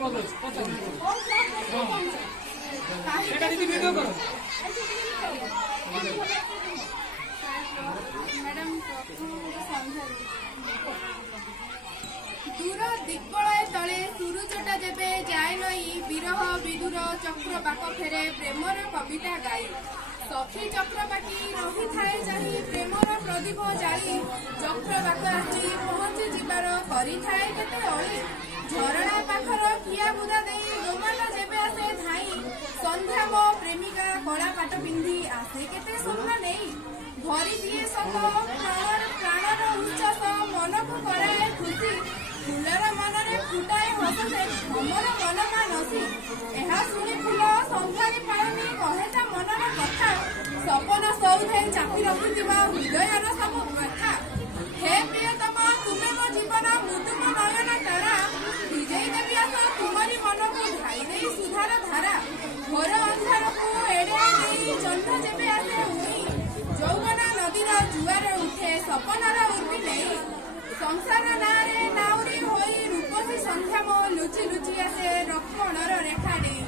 दूर दिग्बलय तले सूरुजटा जेबे जाए नई विरह विदुर चक्र बाक फेरे प्रेमर कविता गाई सखी चक्रबाकी रही थाए चाही प्रेमर प्रदीप जाई चक्रबाक आसी पहुंची जीवार करी थाए केते अली झरणा पाखर किया बुदा देई रोमान जेबे आसे धाई संध्या मो प्रेमिका कला पाट पिंधी आसे केते स्वप्न नेई भरी दिए सत प्राणर उच्चास मन को कराए खुशी फुलर मनरे फुटाए हसते हमर मन मानसी एहा सुनी फुल संध्यारी पायनी कहे ता मनर कथा सपन सौधाई चापी रखिथिबा हृदयर सब व्यथा हे प्रियतम तुमे मो जीवन मृदुम नयन तारा विजय देवी आस तुमरी मन को धाई दे सुधार धारा घोर अंधार को एड़े देई चंद जेबे आसे उई जौगना नदीर जुआर उठे सपनार उर्मी नहीं संसार नारे नाउरी होई रूपसी संध्या मो लुचि लुचि आसे रक्षणर रेखा नहीं।